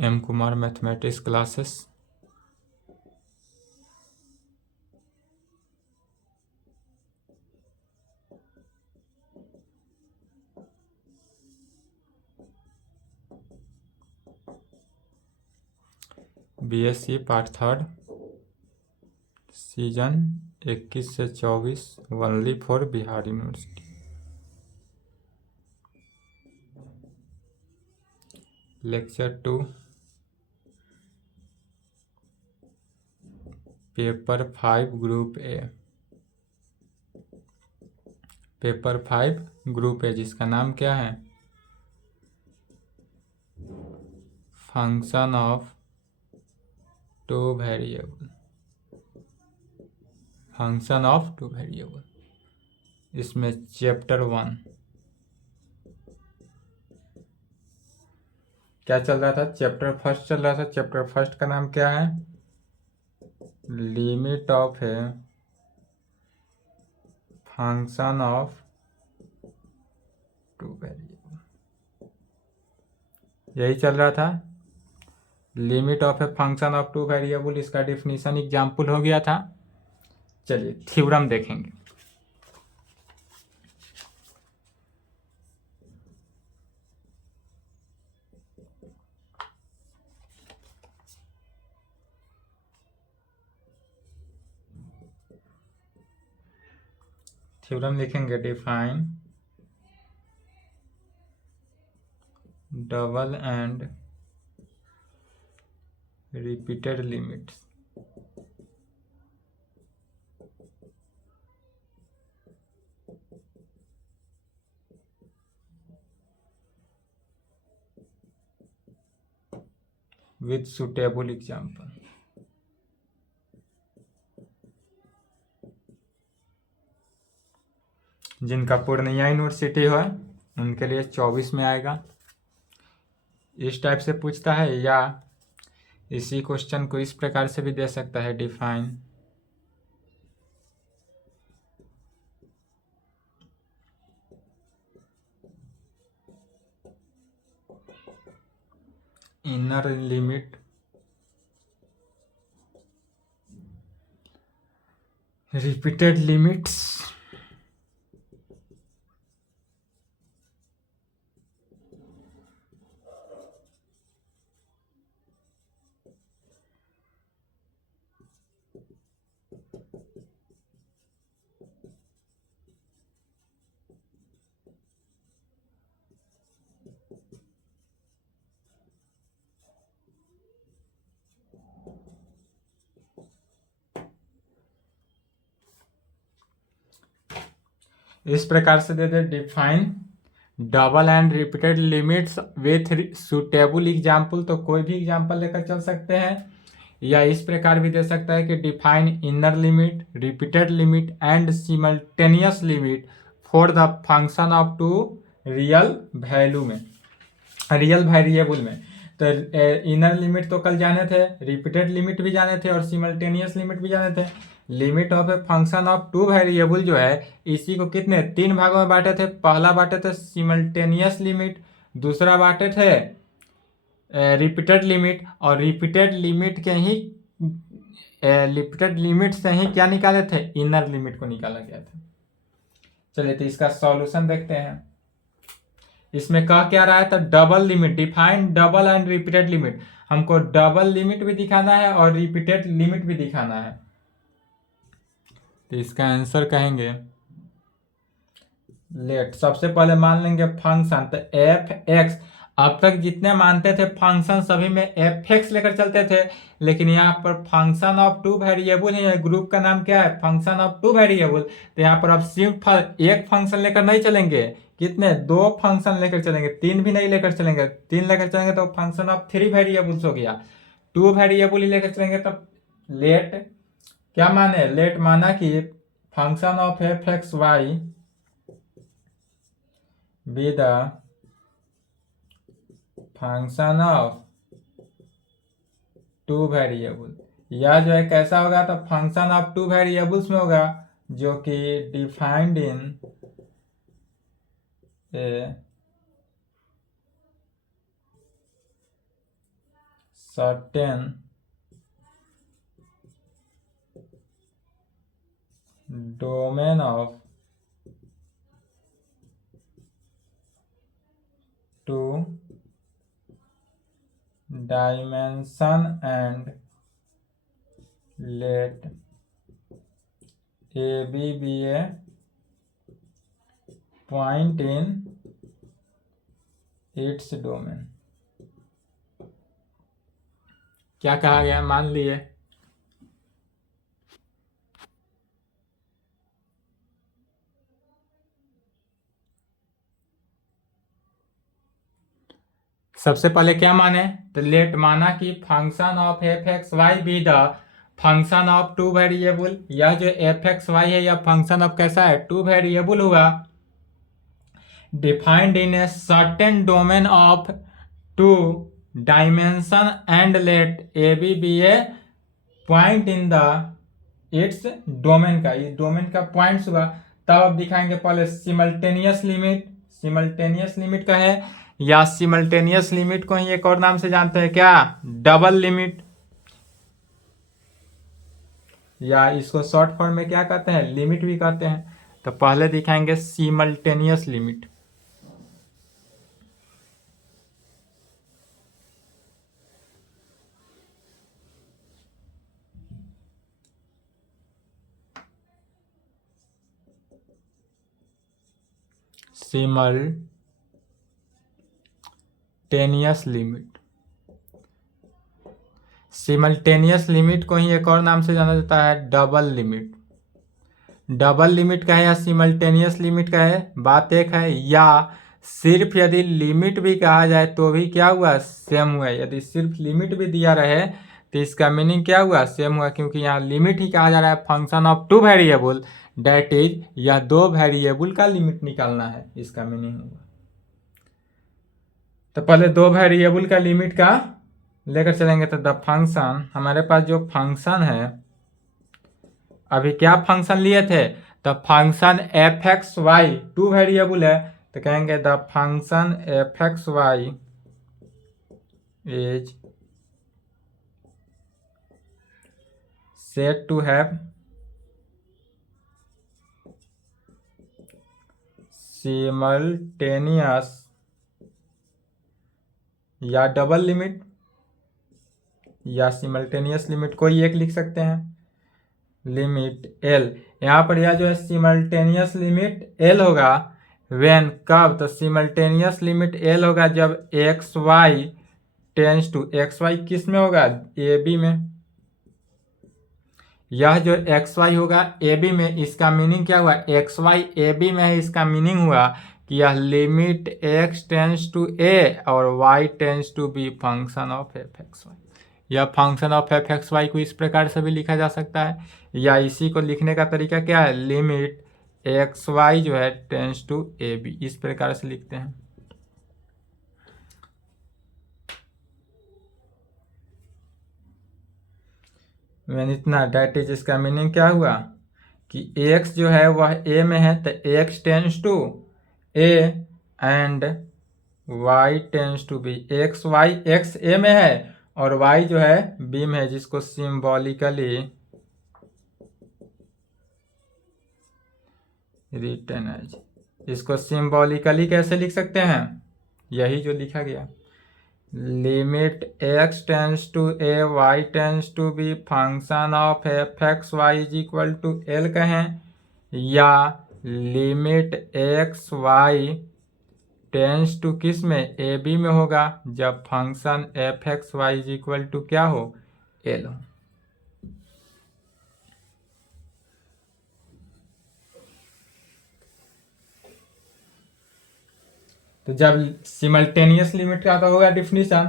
M Kumar mathematics classes. BSc part third, season 21 से 24, only for Bihar university. Lecture 2, paper 5 group A. Paper 5 group A जिसका नाम क्या है? Function of two variable. Function of two variable. इसमें chapter 1 क्या चल रहा था? चैप्टर फर्स्ट चल रहा था। चैप्टर फर्स्ट का नाम क्या है? Limit of A function of two variable, यही चल रहा था। Limit of A function of two variable, इसका डिफिनीशन एग्जाम्पल हो गया था। चलिए थ्योरम देखेंगे। थ्योरम लिखेंगे। Define double and repeated limits with suitable example। जिनका पूर्णिया यूनिवर्सिटी हो उनके लिए 24 में आएगा। इस टाइप से पूछता है, या इसी क्वेश्चन को इस प्रकार से भी दे सकता है। Define inner limit repeated limits इस प्रकार से दे दे। Define double and repeated limits with suitable example, तो कोई भी एग्जाम्पल लेकर चल सकते हैं। या इस प्रकार भी दे सकता है कि define inner limit, repeated limit and simultaneous limit for the function of two real value में, रियल वेरिएबल में। तो इनर लिमिट तो कल जाने थे, रिपीटेड लिमिट भी जाने थे और सिमल्टेनियस लिमिट भी जाने थे। Limit of A function of two variable जो है, इसी को कितने 3 भागों में बांटे थे। पहला बांटे थे सिमल्टेनियस लिमिट, दूसरा बांटे थे रिपीटेड लिमिट, और रिपीटेड लिमिट के ही रिपीटेड लिमिट से ही क्या निकाले थे? इनर लिमिट को निकाला गया था। चलिए तो इसका सॉल्यूशन देखते हैं। इसमें कह क्या रहा है? तो double limit, define double and repeated limit. हमको डबल लिमिट भी दिखाना है और रिपीटेड लिमिट भी दिखाना है। तो इसका आंसर कहेंगे, लेट सबसे पहले मान लेंगे फंक्शन, तो एफ एक्स। अब तक जितने मानते थे फंक्शन सभी में एफ एक्स लेकर चलते थे, लेकिन यहाँ पर फंक्शन ऑफ टू वेरिएबल है। ग्रुप का नाम क्या है? Function of two variable. तो यहाँ पर अब सिर्फ एक फंक्शन लेकर नहीं चलेंगे, कितने? 2 फंक्शन लेकर चलेंगे, 3 भी नहीं लेकर चलेंगे। 3 लेकर चलेंगे तो फंक्शन ऑफ 3 वेरिएबल्स हो गया। 2 वेरिएबल ही लेकर चलेंगे तब लेट क्या माने? लेट माना कि function of F x Y be the function of two variable. यह जो है कैसा होगा? तो फंक्शन ऑफ टू वेरिएबल्स में होगा, जो कि defined in A certain domain of two dimension and let AB be a point in its domain। क्या कहा गया, मान लिए सबसे पहले क्या माने, तो लेट माना कि function of F x Y be the function of two variable. यह जो एफ एक्स वाई है यह फंक्शन ऑफ कैसा है, टू वेरिएबल होगा। Defined in a certain domain of two dimension and let A B a point in the its domain का, ये domain का पॉइंट्स हुआ। तब अब दिखाएंगे पहले सिमल्टेनियस लिमिट। सिमल्टेनियस लिमिट का है, या सिमल्टेनियस लिमिट को ही एक और नाम से जानते हैं क्या, डबल लिमिट, या इसको शॉर्ट फॉर्म में क्या कहते हैं, लिमिट भी कहते हैं। तो पहले दिखाएंगे simultaneous limit. Simultaneous limit, simultaneous limit को ही एक और नाम से जाना जाता है डबल लिमिट। डबल लिमिट का है या सिमल्टेनियस लिमिट का है, बात एक है। या सिर्फ यदि लिमिट भी कहा जाए तो भी क्या हुआ, सेम हुआ। यदि सिर्फ लिमिट भी दिया रहे तो इसका मीनिंग क्या हुआ, सेम हुआ, क्योंकि यहाँ लिमिट ही कहा जा रहा है function of two variable, that is यह दो वेरिएबल का लिमिट निकालना है, इसका मीनिंग होगा। तो पहले दो वेरिएबल का लिमिट का लेकर चलेंगे। तो द फंक्शन, हमारे पास जो फंक्शन है, अभी क्या फंक्शन लिए थे, तो function F x Y two variable है, तो कहेंगे the function F x Y is set to have simultaneous या डबल लिमिट या सिमल्टेनियस लिमिट, कोई एक लिख सकते हैं, लिमिट एल। यहाँ पर यह जो है सिमल्टेनियस लिमिट एल होगा व्हेन, कब, तो सिमल्टेनियस लिमिट एल होगा जब X Y tends to, X Y किस में होगा, ए बी में। यह जो एक्स वाई होगा ए बी में, इसका मीनिंग क्या हुआ, एक्स वाई ए बी में है, इसका मीनिंग हुआ कि यह limit x tends to a और y tends to B function of F x y. यह function of F x y को इस प्रकार से भी लिखा जा सकता है, या इसी को लिखने का तरीका क्या है, लिमिट एक्स वाई जो है टेंस टू ए बी, इस प्रकार से लिखते हैं। मैंने इतना डेट इज, इसका मीनिंग क्या हुआ कि x जो है वह a में है, तो x tends to a and y tends to b। x a में है और y जो है b में है, जिसको सिंबॉलिकली रिटन एज, इसको सिंबॉलिकली कैसे लिख सकते हैं, यही जो लिखा गया, limit x tends to a y tends to b function of F x Y is equal to L कहें, या limit x y tends to किस में, ए बी में होगा जब function F x Y is equal to क्या हो, L हो। तो जब सिमल्टेनियस लिमिट का तो होगा डिफिनीशन।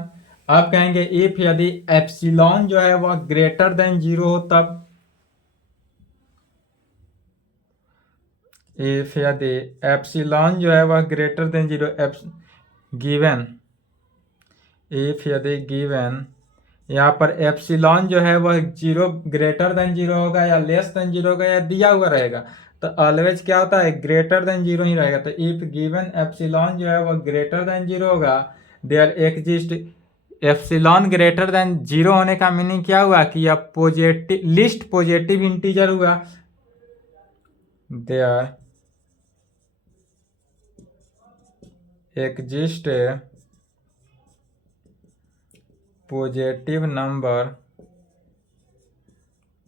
अब कहेंगे इफ यदि एप्सिलॉन जो है वह ग्रेटर देन जीरो हो तब, इफ यदि एप्सिलॉन जो है वह greater than zero, given, if यदि गिवन, यहाँ पर एप्सिलॉन जो है वह जीरो ग्रेटर देन जीरो होगा या लेस देन जीरो होगा या दिया हुआ रहेगा, तो ऑलवेज क्या होता है, ग्रेटर देन जीरो ही रहेगा। तो इफ गिवन एप्सिलॉन जो है वह ग्रेटर देन जीरो होगा, there exist epsilon greater than 0 होने का मीनिंग क्या हुआ कि यह पॉजिटिव लिस्ट पॉजिटिव इंटीजर हुआ। There exist positive number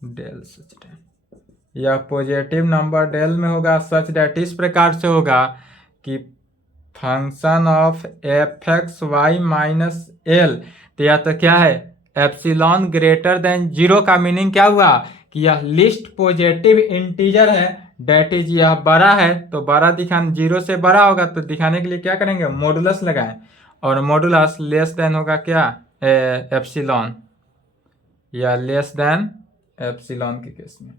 del such del, यह पॉजिटिव नंबर डेल में होगा सच डेट इस प्रकार से होगा कि function of F x Y minus L, तो यह तो क्या है एप्सिलॉन ग्रेटर देन 0 का मीनिंग क्या हुआ कि यह लिस्ट पॉजिटिव इंटीजर है, डेट इज यह बड़ा है, तो बड़ा दिखाने 0 से बड़ा होगा तो दिखाने के लिए क्या करेंगे मॉडुलस लगाएं, और मॉडुलस लेस देन होगा क्या एप्सिलॉन या लेस देन एप्सिलॉन के केस में।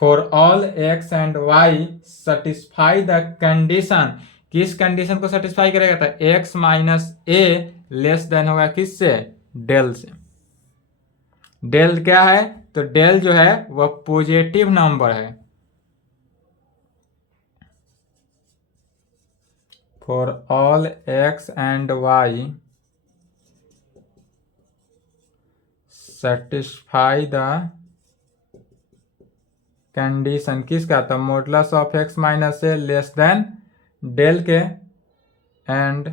For all x and Y satisfy the condition, किस कंडीशन को सेटिस्फाई करेगा था एक्स माइनस ए लेस देन होगा किससे डेल से। डेल क्या है तो डेल जो है वह पॉजिटिव नंबर है। For all x and Y satisfy the condition किसका तो modulus of x minus A less than del के and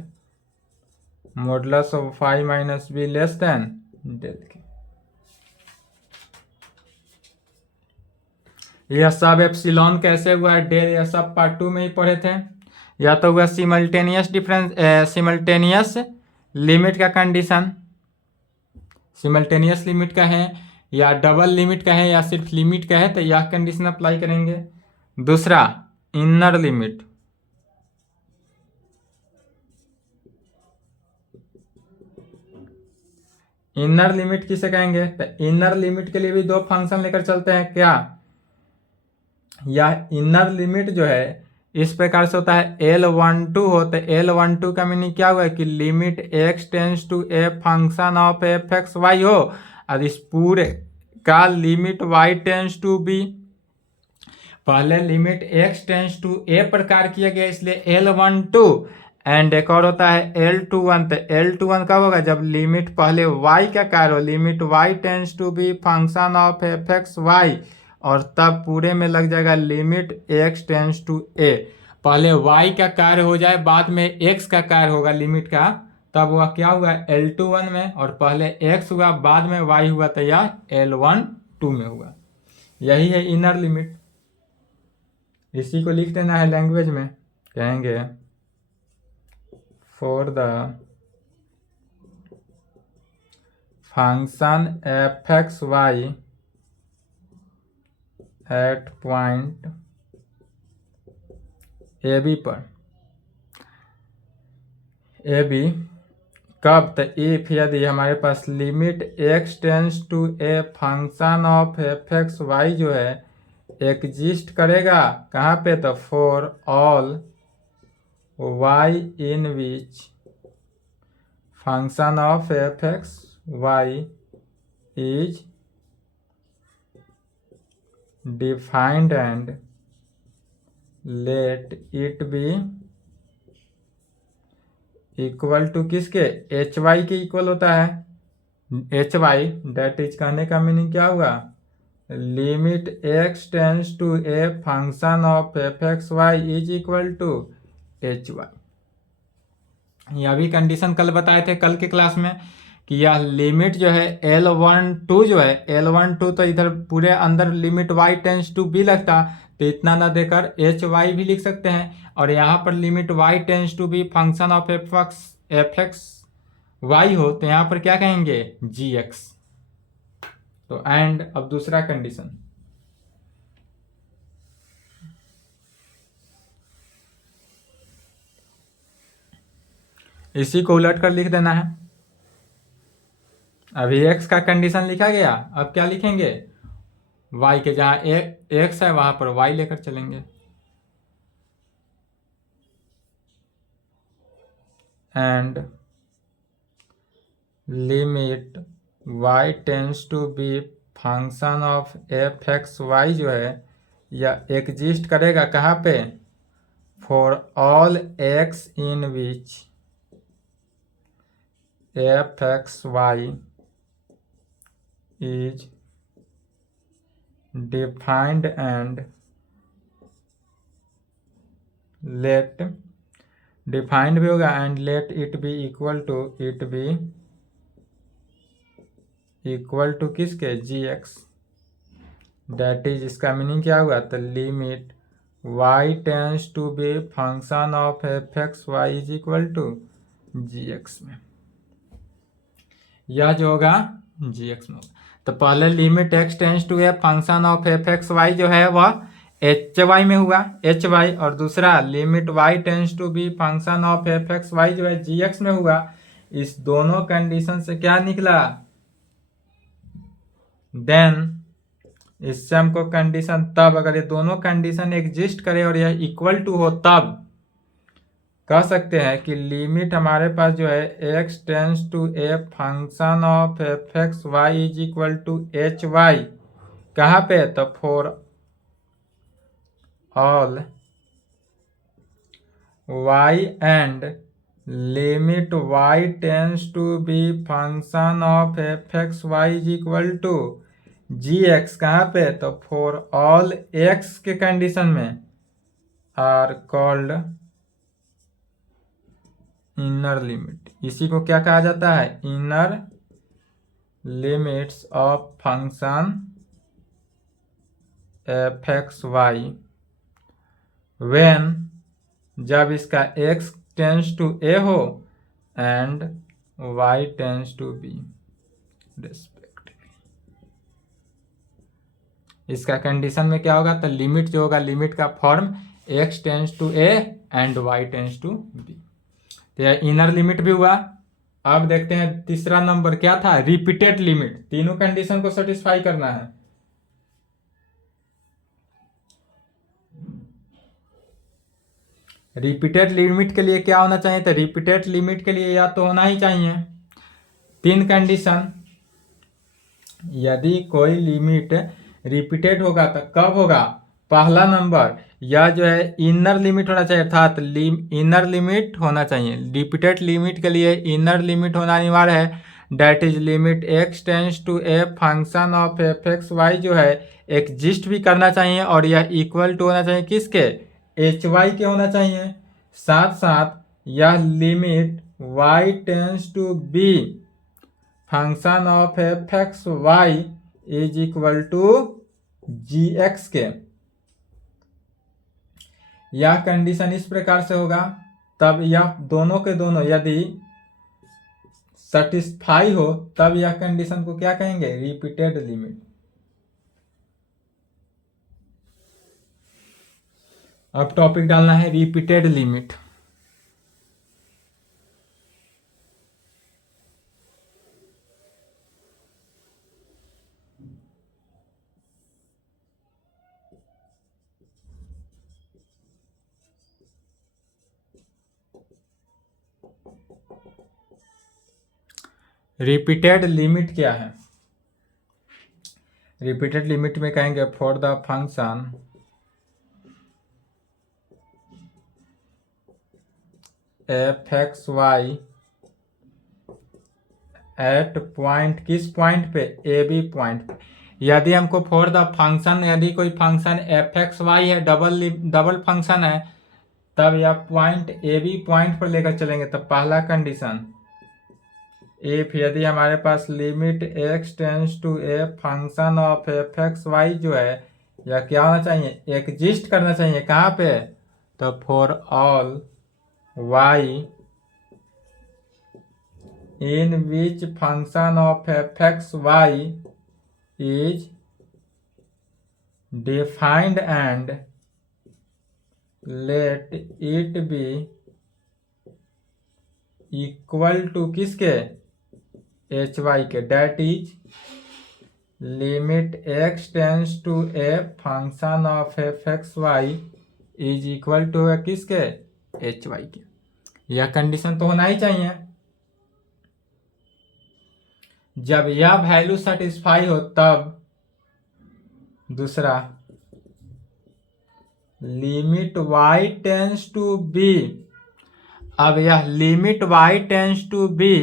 modulus of y minus b less than del के। यह सब एप्सिलॉन कैसे हुआ है डेल, यह सब पार्ट 2 में ही पढ़े थे। या तो हुआ सिमल्टेनियस डिफरेंस सिमल्टेनियस लिमिट का कंडीशन, सिमल्टेनियस लिमिट का है या डबल लिमिट का है या सिर्फ लिमिट का है तो यह कंडीशन अप्लाई करेंगे। दूसरा इनर लिमिट, इनर लिमिट किसे कहेंगे तो इनर लिमिट के लिए भी 2 फंक्शन लेकर चलते हैं क्या, या इनर लिमिट जो है इस प्रकार से होता है L12 हो, तो L12 का मीनिंग क्या हुआ है कि limit x tends to A function of F x Y हो, और इस पूरे का limit y tends to B, पहले limit x tends to A प्रकार किया गया इसलिए L12, एंड एक और होता है L21, तो L21 कब होगा जब लिमिट पहले y का कार्य हो, limit y tends to B function of F x Y, और तब पूरे में लग जाएगा limit x tends to A, पहले y का कार्य हो जाए बाद में x का कार्य होगा लिमिट का, तब वह क्या हुआ L21 में, और पहले x हुआ बाद में y हुआ तो यह L12 में हुआ। यही है इनर लिमिट। इसी को लिख देना है लैंग्वेज में, कहेंगे for the function F x y at point a b पर, ए बी कब तो इफ यदि हमारे पास limit x tends to A function of F x Y जो है एग्जिस्ट करेगा कहाँ पे तो for all y in which function of F x Y is defined and let it be equal to किसके एच वाई के equal होता है, एच वाई डेट इज कहने का मीनिंग क्या हुआ limit x tends to A function of F x Y is equal to H Y. यह भी कंडीशन कल बताए थे कल के क्लास में कि यह लिमिट जो है L12 जो है L12 तो इधर पूरे अंदर limit y tends to B लगता, तो इतना ना देकर एच वाई भी लिख सकते हैं, और यहाँ पर limit y tends to B function of F x Y हो तो यहाँ पर क्या कहेंगे जी एक्स। तो एंड अब दूसरा कंडीशन, इसी को उलट कर लिख देना है। अभी x का कंडीशन लिखा गया, अब क्या लिखेंगे y के जहां x है वहां पर y लेकर चलेंगे, and limit y tends to B function of F x Y जो है यह एग्जिस्ट करेगा कहाँ पे for all x in which F x Y is defined and let defined भी होगा and let it be equal to किसके जी X, that is, इसका मीनिंग क्या हुआ, तो limit y tends to B function of F x Y is equal to G X में, यह जो होगा जी एक्स में होगा। तो पहले limit x tends to A function of F x Y जो है वह एच वाई में हुआ, एच वाई, और दूसरा limit y tends to B function of F x Y जो है जी एक्स में हुआ। इस दोनों कंडीशन से क्या निकला, देन इससे हमको कंडीशन, तब अगर ये दोनों कंडीशन एग्जिस्ट करे और यह इक्वल टू हो तब कह सकते हैं कि लिमिट हमारे पास जो है x tends to A function of F x Y is equal to H Y, कहाँ पे, तो for all y and limit y tends to B function of F x Y is equal to G X, कहाँ पे, तो for all x के condition में are called inner limit. इसी को क्या कहा जाता है, inner limits of function F x Y when, जब इसका x टेंस टू ए हो and y tends to B respectively. इसका कंडीशन में क्या होगा, तो लिमिट जो होगा, लिमिट का form x tends to A and y tends to B, तो यह इनर लिमिट भी हुआ। अब देखते हैं तीसरा नंबर क्या था, रिपीटेड लिमिट। तीनों कंडीशन को सेटिस्फाई करना है। रिपीटेड लिमिट के लिए क्या होना चाहिए, तो रिपीटेड लिमिट के लिए या तो होना ही चाहिए तीन कंडीशन। यदि कोई लिमिट रिपीटेड होगा तो कब होगा, पहला नंबर, यह जो है इनर लिमिट होना चाहिए, अर्थात इनर लिमिट होना चाहिए। रिपीटेड लिमिट के लिए इनर लिमिट होना अनिवार्य है, that is limit x tends to A function of F x Y जो है एग्जिस्ट भी करना चाहिए और यह इक्वल टू होना चाहिए किसके, एच वाई के होना चाहिए। साथ साथ यह limit y tends to B function of F x Y is equal to G X के, यह कंडीशन इस प्रकार से होगा, तब यह दोनों के दोनों यदि सेटिस्फाई हो तब यह कंडीशन को क्या कहेंगे, रिपीटेड लिमिट। अब टॉपिक डालना है रिपीटेड लिमिट। रिपीटेड लिमिट क्या है, रिपीटेड लिमिट में कहेंगे for the function F x y at point, किस पॉइंट पे, ए बी पॉइंट पे। यदि हमको फॉर द फंक्शन, यदि कोई फंक्शन एफ एक्स वाई है, डबल फंक्शन है, तब यह पॉइंट ए बी पॉइंट पर लेकर चलेंगे। तब पहला कंडीशन, इफ यदि हमारे पास limit x tends to A function of F x Y जो है यह क्या होना चाहिए, एग्जिस्ट करना चाहिए, कहाँ पे, तो for all y in which function of F x Y is defined and let it be equal to किसके, एच वाई के, that is limit x tends to A function of F x Y is equal to किसके, h y के। यह condition तो होना ही चाहिए। जब यह वैल्यू सेटिस्फाई हो तब दूसरा limit y tends to b. अब यह limit y tends to b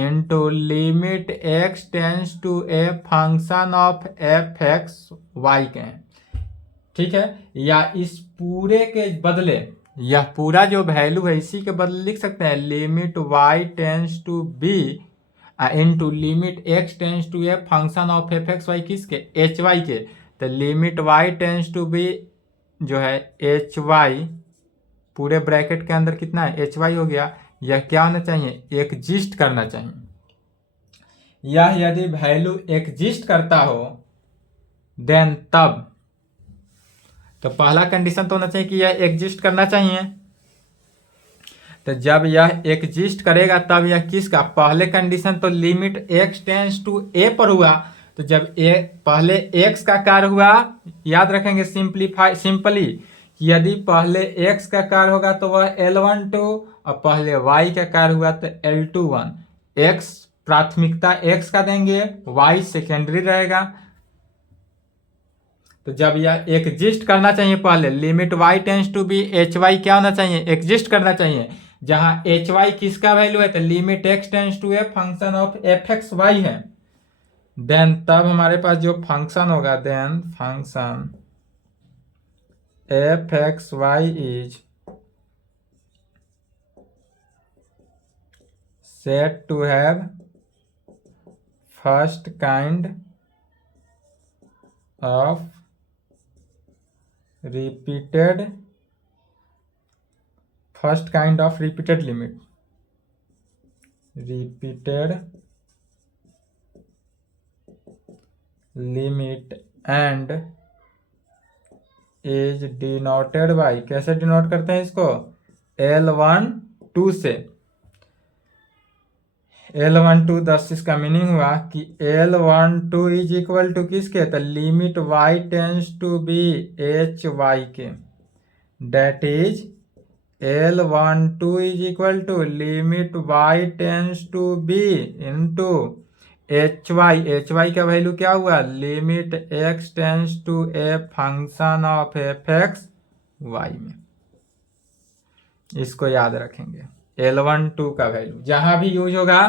into limit x tends to A function of F x y के हैं, ठीक है। या इस पूरे के बदले, यह पूरा जो वैल्यू है इसी के बदले लिख सकते हैं limit y tends to b into limit x tends to A function of F x y किसके, एच वाई के। तो limit y tends to b जो है एच वाई, पूरे ब्रैकेट के अंदर कितना है, एच वाई हो गया। यह क्या होना चाहिए, एग्जिस्ट करना चाहिए। यह यदि वैल्यू एग्जिस्ट करता हो देन तब, तो पहला कंडीशन तो होना चाहिए कि यह एग्जिस्ट करना चाहिए। तो जब यह एग्जिस्ट करेगा तब यह किसका, पहले कंडीशन तो लिमिट x टेंस टू ए पर हुआ। तो जब ए पहले x का कार्य हुआ, याद रखेंगे सिंपली यदि पहले x का कार्य होगा तो वह L12 और पहले y का कार्य हुआ तो L21। x प्राथमिकता x का देंगे, y सेकेंडरी रहेगा। तो जब यह एग्जिस्ट करना चाहिए, पहले limit y tends to b h y क्या होना चाहिए, एग्जिस्ट करना चाहिए। जहां एच वाई किसका वैल्यू है, तो limit x tends to A function of F x y है। देन तब हमारे पास जो फंक्शन होगा, then function F x Y is set to have first kind of repeated first kind of repeated limit, repeated limit and is denoted by, कैसे denote करते हैं इसको, L12 से। L12 दस इसका मीनिंग हुआ कि L12 इज इक्वल टू किसके, तो limit y tends to b h y के। That is L12 is equal to limit y tends to b into h y. H y का वैल्यू क्या हुआ, limit x tends to A function of F x y में। इसको याद रखेंगे, L12 का value जहां भी यूज होगा,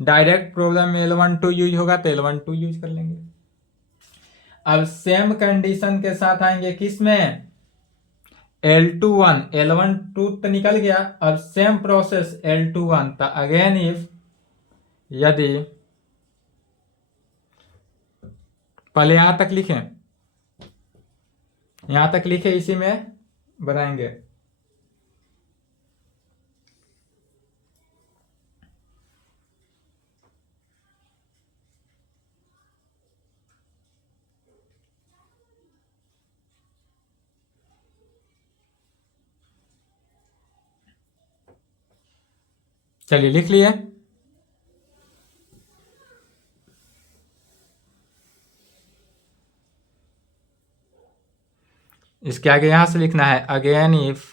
डायरेक्ट प्रॉब्लम में L12 यूज होगा तो L12 यूज कर लेंगे। अब सेम कंडीशन के साथ आएंगे किसमें, L21। L12 तो निकल गया, अब सेम प्रोसेस L21। तो अगेन इफ, यदि पहले यहां तक लिखें, यहां तक लिखे, इसी में बनाएंगे। चलिए लिख लिए। इसके आगे यहां से लिखना है अगेन इफ,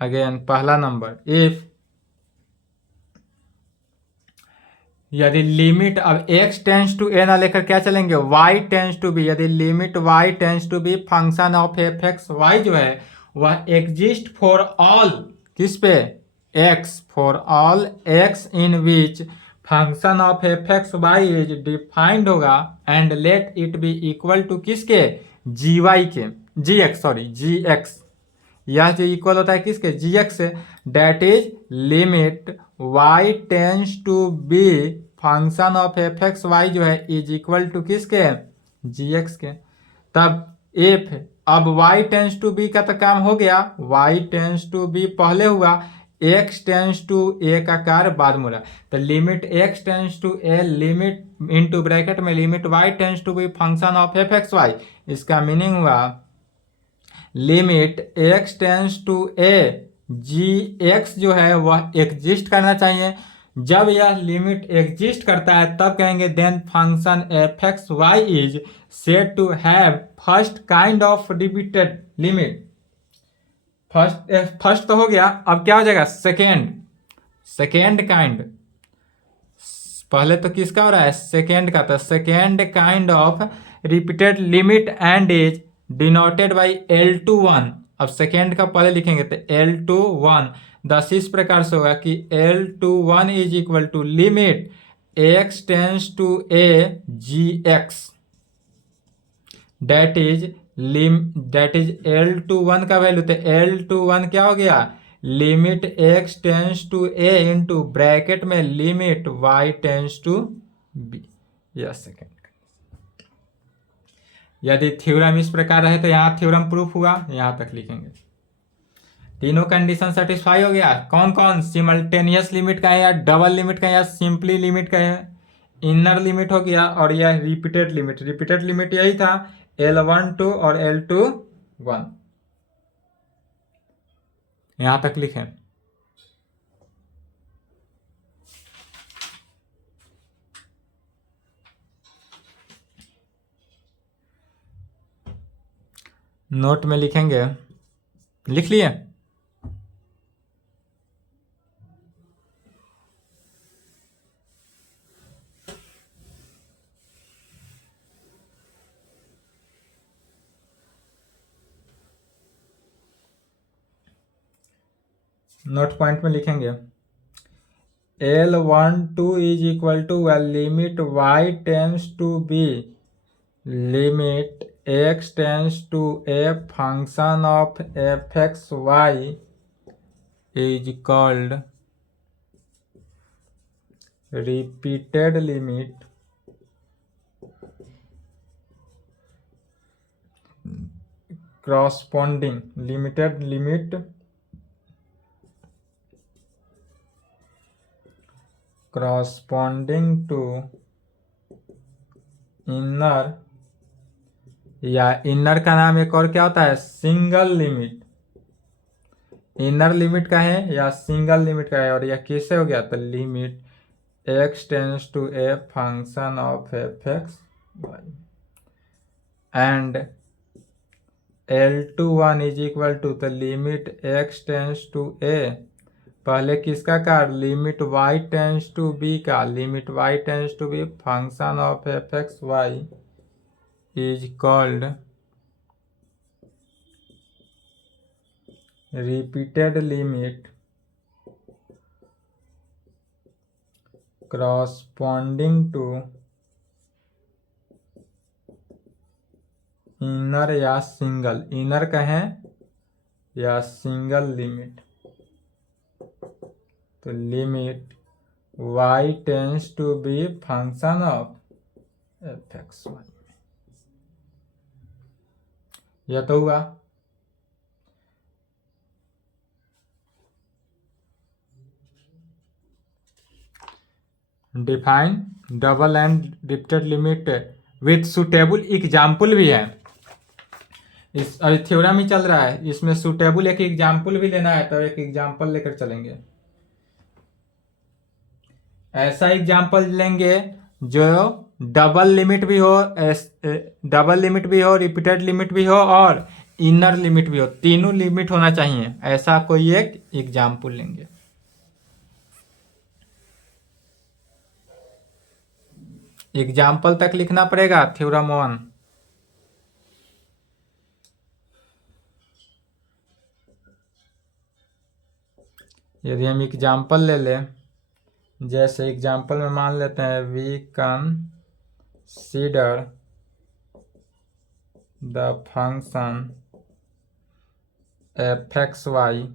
अगेन पहला नंबर इफ, यदि लिमिट, अब x टेंस टू ए ना लेकर क्या चलेंगे, y टेंस टू बी। यदि limit y tends to B function of F x Y जो है वह एग्जिस्ट फॉर ऑल, किस पे, x, for all x in which function of F x Y is defined होगा and let it be equal to किसके, g y के, g x, sorry g x. यह जो इक्वल होता है किसके, जी एक्स से। That is limit y tends to B function of F x Y जो है इज इक्वल टू किसके, जी एक्स के। तब इफ, अब y टेंस टू बी का तो काम हो गया, y टेंस टू बी पहले हुआ, x टेंस टू ए का कार्य बाद में हो रहा। तो limit x tends to a, limit into bracket में limit y tends to B function of F x y. इसका मीनिंग हुआ limit x tends to a g x जो है वह एग्जिस्ट करना चाहिए। जब यह लिमिट एग्जिस्ट करता है तब कहेंगे then function F x Y is said to have first kind of repeated limit. First तो हो गया, अब क्या हो जाएगा, सेकेंड काइंड। पहले तो किसका हो रहा है, सेकेंड का, तो second kind of repeated limit and is denoted by L21। अब सेकेंड का पहले लिखेंगे तो L21। दस इस प्रकार से होगा कि L21 is equal to limit x tends to a gx, that is L21 का वैल्यू, तो L21 क्या हो गया, limit x tends to a into bracket में limit y tends to b। Yes second. यदि थ्योरम इस प्रकार रहे तो यहाँ थ्योरम प्रूफ हुआ, यहाँ तक लिखेंगे। तीनों कंडीशन सेटिस्फाई हो गया। कौन कौन, सिमल्टेनियस लिमिट का है या डबल लिमिट का है या सिंपली लिमिट का है, इनर लिमिट हो गया, और यह रिपीटेड लिमिट। रिपीटेड लिमिट यही था L12 और L21। यहां तक लिखें। नोट में लिखेंगे, लिख लिए। नोट पॉइंट में लिखेंगे L12 is equal to limit y tends to b limit x tends to a function of fxy is called repeated limit corresponding limited limit corresponding to inner, या इनर का नाम एक और क्या होता है, सिंगल लिमिट। इनर लिमिट का है या सिंगल लिमिट का है, और यह किससे हो गया, तो limit x tends to a function of fx and L21 is equal to, तो limit x tends to a, पहले किसका का, limit y tends to b का, limit y tends to b function of fxy is called repeated limit corresponding to inner या single, inner कहें या single limit, तो limit y tends to B function of fxy। यह तो हुआ। Define double and repeated limit with suitable example भी है। इस अभी थ्योरम ही चल रहा है, इसमें सुटेबल एक एग्जाम्पल भी लेना है, तो एक एग्जाम्पल लेकर चलेंगे। ऐसा एग्जाम्पल लेंगे जो डबल लिमिट भी हो, रिपीटेड लिमिट भी हो और इनर लिमिट भी हो, तीनों लिमिट होना चाहिए, ऐसा कोई एक एग्जाम्पल लेंगे। एग्जाम्पल तक लिखना पड़ेगा थ्योरम 1। यदि हम एग्जाम्पल ले लें, जैसे एग्जाम्पल में मान लेते हैं we consider the function fxy,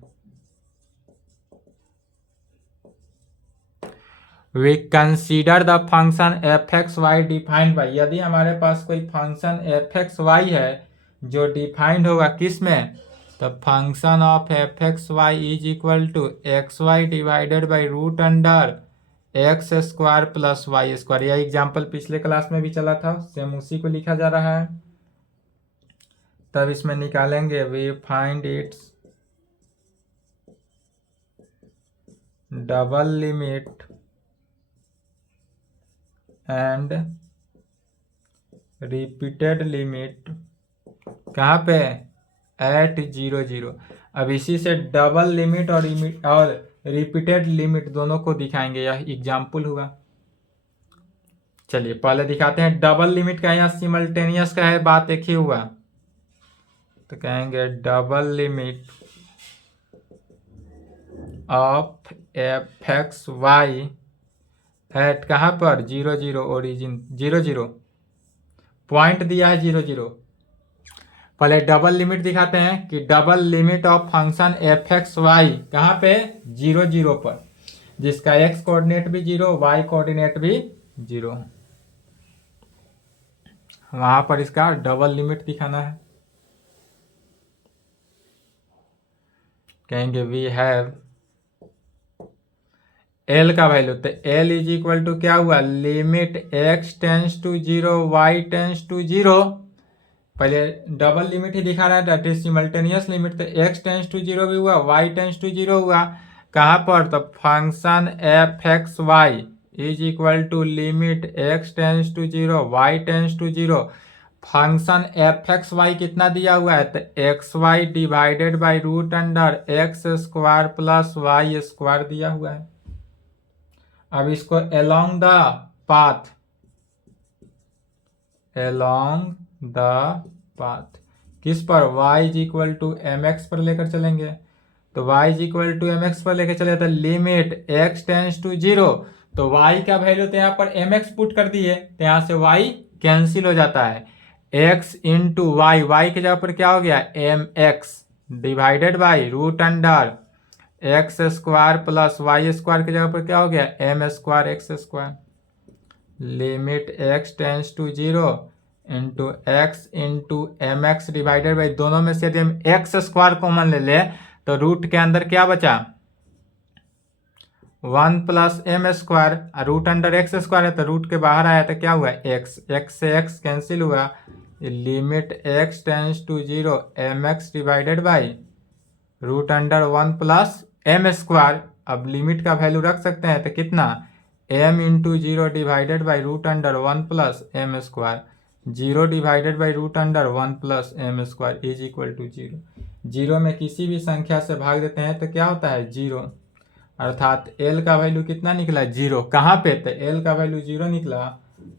we consider the function fxy defined by, यदि हमारे पास कोई फंक्शन fxy है जो डिफाइंड होगा किस में, तो function of fxy is equal to xy divided by root under x square plus y square. यह एग्जाम्पल पिछले क्लास में भी चला था, सेम उसी को लिखा जा रहा है। तब इसमें निकालेंगे we find its double limit and repeated limit कहाँ पे, एट 0 0। अब इसी से डबल लिमिट और रिपीटेड लिमिट दोनों को दिखाएंगे, यह एग्जाम्पल हुआ। चलिए पहले दिखाते हैं डबल लिमिट का है या सिमल्टेनियस का है, बात एक ही हुआ। तो कहेंगे double limit of F x y at कहाँ पर 0 0 ओरिजिन 0 0 पॉइंट दिया है 0 0। पहले डबल लिमिट दिखाते हैं कि double limit of function F x y कहाँ पे 0 0 पर, जिसका एक्स कोऑर्डिनेट भी 0 वाई कोऑर्डिनेट भी 0, वहां पर इसका डबल लिमिट दिखाना है। कहेंगे वी हैव एल का वैल्यू, तो एल इज इक्वल टू क्या हुआ, limit x tends to 0 y tends to 0। पहले डबल लिमिट ही दिखा रहा है, दैट इज सिमल्टेनियस लिमिट, तो एक्स टेंस टू 0 भी हुआ वाई टेंस टू 0 हुआ। कहाँ पर, तो function F x Y is equal to limit x tends to 0 y tends to 0। Function F x y कितना दिया हुआ है, तो x y divided by root under x square plus y square दिया हुआ है। अब इसको along the path, along the path किस पर, y is equal to m x पर लेकर चलेंगे। तो y is equal to m x पर लेकर चले तो लिमिट x टेंस टू 0, तो y का वैल्यू तो यहाँ पर एम एक्स पुट कर दिए, तो यहाँ से y कैंसिल हो जाता है। x इंटू वाई, वाई की जगह पर क्या हो गया m x divided by root under x square plus y square की जगह पर क्या हो गया m square x square. Limit x tends to 0 into x into m x divided by, दोनों में से यदि हम एक्स स्क्वायर कॉमन ले ले तो रूट के अंदर क्या बचा 1 plus m square, root under x square है तो रूट के बाहर आया तो क्या हुआ एक्स, एक्स से एक्स कैंसिल हुआ। Limit x tends to 0 m x divided by root under 1 plus m square. अब लिमिट का वैल्यू रख सकते हैं तो कितना m into 0 divided by root under 1 plus m square, 0 divided by root under 1 plus m square is equal to 0। 0 में किसी भी संख्या से भाग देते हैं तो क्या होता है 0, अर्थात l का वैल्यू कितना निकला 0। कहाँ पे, तो l का वैल्यू 0 निकला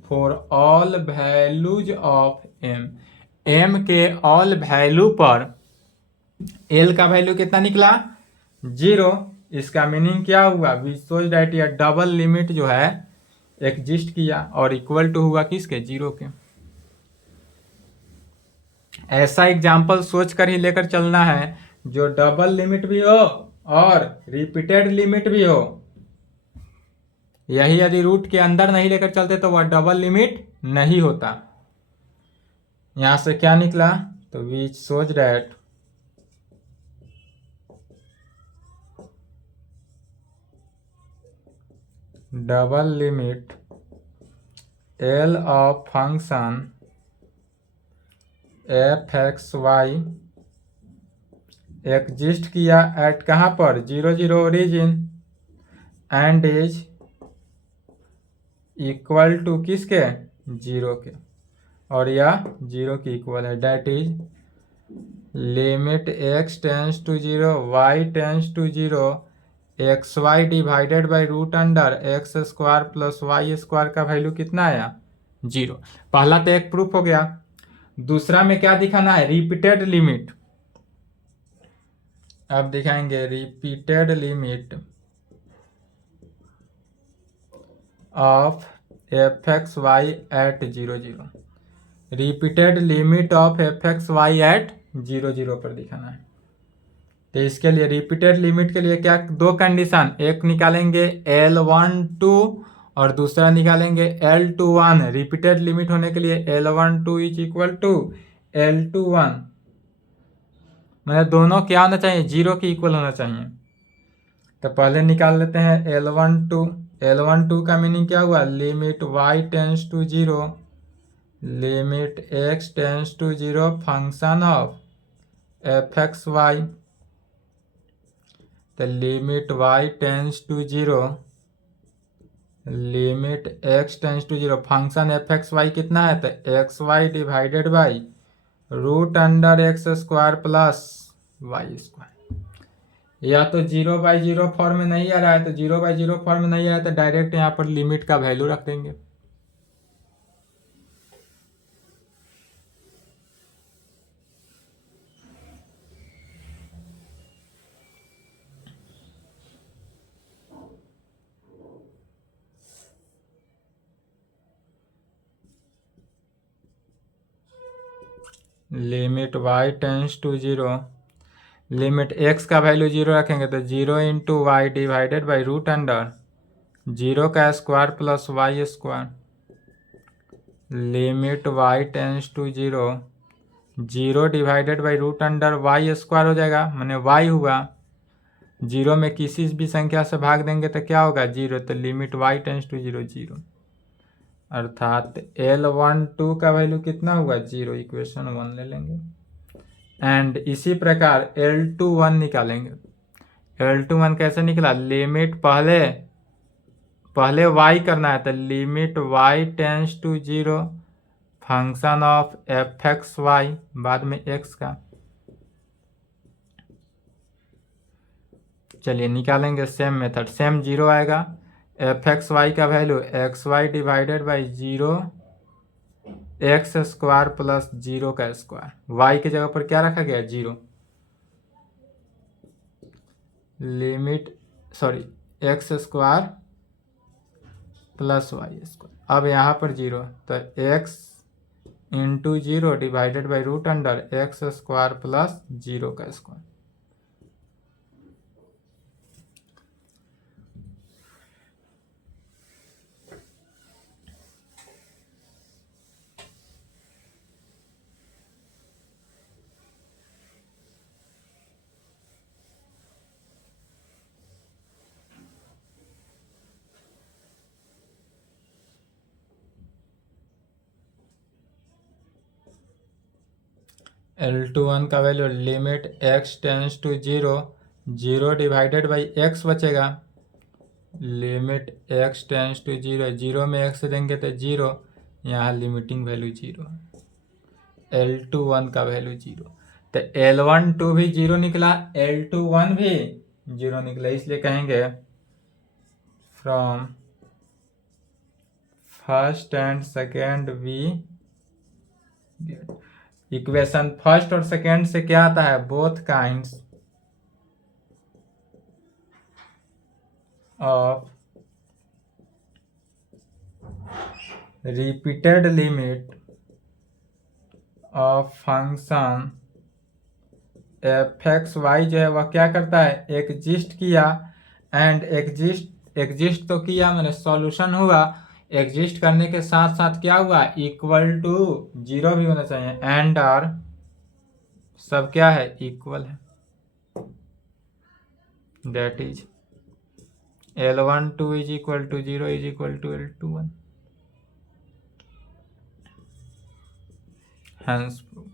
for all values of m के ऑल वैल्यू पर l का वैल्यू कितना निकला 0। इसका मीनिंग क्या हुआ, वी सोच दैट या डबल लिमिट जो है एग्जिस्ट किया और इक्वल टू हुआ किसके 0 के। ऐसा एग्जाम्पल सोच कर ही लेकर चलना है जो डबल लिमिट भी हो और रिपीटेड लिमिट भी हो। यही यदि रूट के अंदर नहीं लेकर चलते तो वह डबल लिमिट नहीं होता। यहां से क्या निकला, तो वी सोच that double limit L of function F x y exist किया एट कहाँ पर 0 0 origin and is equal to किसके 0 के, और यह 0 की इक्वल है, that is limit x tends to 0 y tends to 0 x y divided by root under x square plus y square का वैल्यू कितना आया 0। पहला तो एक प्रूफ हो गया। दूसरा में क्या दिखाना है, रिपीटेड लिमिट। अब दिखाएंगे repeated limit of F x y at 0 0। Repeated limit of F x y at 0 0 पर दिखाना है। तो इसके लिए रिपीटेड लिमिट के लिए क्या दो कंडीशन, एक निकालेंगे L12 और दूसरा निकालेंगे L21। रिपीटेड लिमिट होने के लिए L12 is equal to L21, मतलब दोनों क्या होना चाहिए 0 की इक्वल होना चाहिए। तो पहले निकाल लेते हैं L12। L12 का मीनिंग क्या हुआ, limit y tends to 0 limit x tends to 0 function of F x y, तो limit y tends to 0 limit x tends to 0 function F x y कितना है, तो x y divided by root under x square plus y square. या तो 0/0 form में नहीं आ रहा है, तो 0/0 फॉर्म में नहीं आया तो डायरेक्ट यहाँ पर लिमिट का वैल्यू रख देंगे। Limit y tends to 0, limit x का वैल्यू 0 रखेंगे तो 0 into y divided by root under 0 का square plus y square, limit y tends to 0, 0 divided by root under y square हो जाएगा, मैंने y हुआ, 0 में किसी भी संख्या से भाग देंगे तो क्या होगा 0, तो लिमिट y टेंस टू 0 0, अर्थात L12 का वैल्यू कितना हुआ 0, इक्वेशन 1 ले लेंगे। एंड इसी प्रकार L21 निकालेंगे। L21 कैसे निकला, लिमिट पहले y करना है तो limit y tends to 0 function of f(x,y) बाद में x का, चलिए निकालेंगे सेम मेथड, सेम 0 आएगा, f(x,y) का value xy divided by 0 x square plus 0 का स्क्वायर, y की जगह पर क्या रखा गया 0, limit x square plus y square, अब यहाँ पर 0 तो x into 0 divided by root under x square plus 0 का स्क्वायर। L21 का value limit x tends to 0, 0 divided by x बचेगा, लिमिट x टेंस टू 0, 0 में x देंगे तो 0, यहाँ लिमिटिंग वैल्यू 0, L21 का वैल्यू 0, तो L12 भी 0 निकला, L21 भी 0 निकला, इसलिए कहेंगे from first and second we get, equation first और सेकेंड से क्या आता है, both kinds of repeated limit of function f(x,y) जो है वह क्या करता है, एग्जिस्ट किया, एंड एग्जिस्ट तो किया मैंने सॉल्यूशन हुआ, एग्जिस्ट करने के साथ साथ क्या हुआ, इक्वल टू 0 भी होना चाहिए, एंड और सब क्या है, इक्वल है, that is L12 is equal to 0 is equal to L21, hence proof.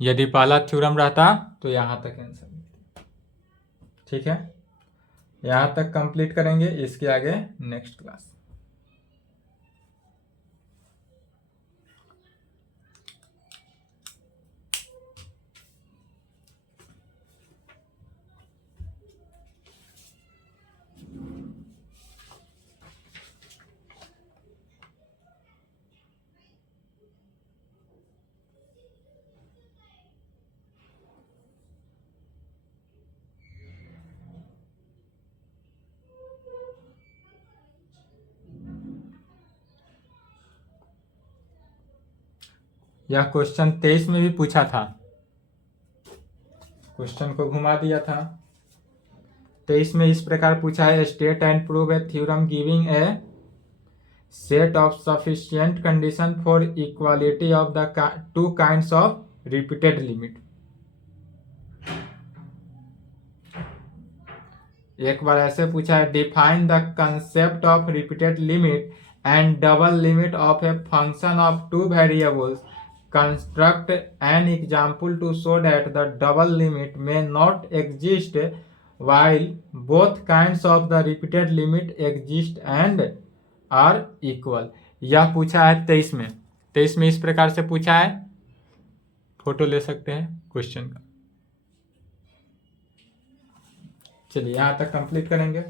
यदि पहला थ्योरम रहता तो यहां तक आंसर, ठीक है, यहां तक कंप्लीट करेंगे, इसके आगे नेक्स्ट क्लास। यह क्वेश्चन 23 में भी पूछा था, क्वेश्चन को घुमा दिया था। 23 में इस प्रकार पूछा है, state and prove A theorem giving a set of sufficient condition for equality of the two kinds of repeated limit. एक बार ऐसे पूछा है, define the concept of repeated limit and double limit of A function of two variables, construct an example to show that the double limit may not exist while both kinds of the repeated limit exist and are equal। यह पूछा है 23 में, 23 में इस प्रकार से पूछा है, फोटो ले सकते हैं क्वेश्चन का। चलिए यहाँ तक कंप्लीट करेंगे।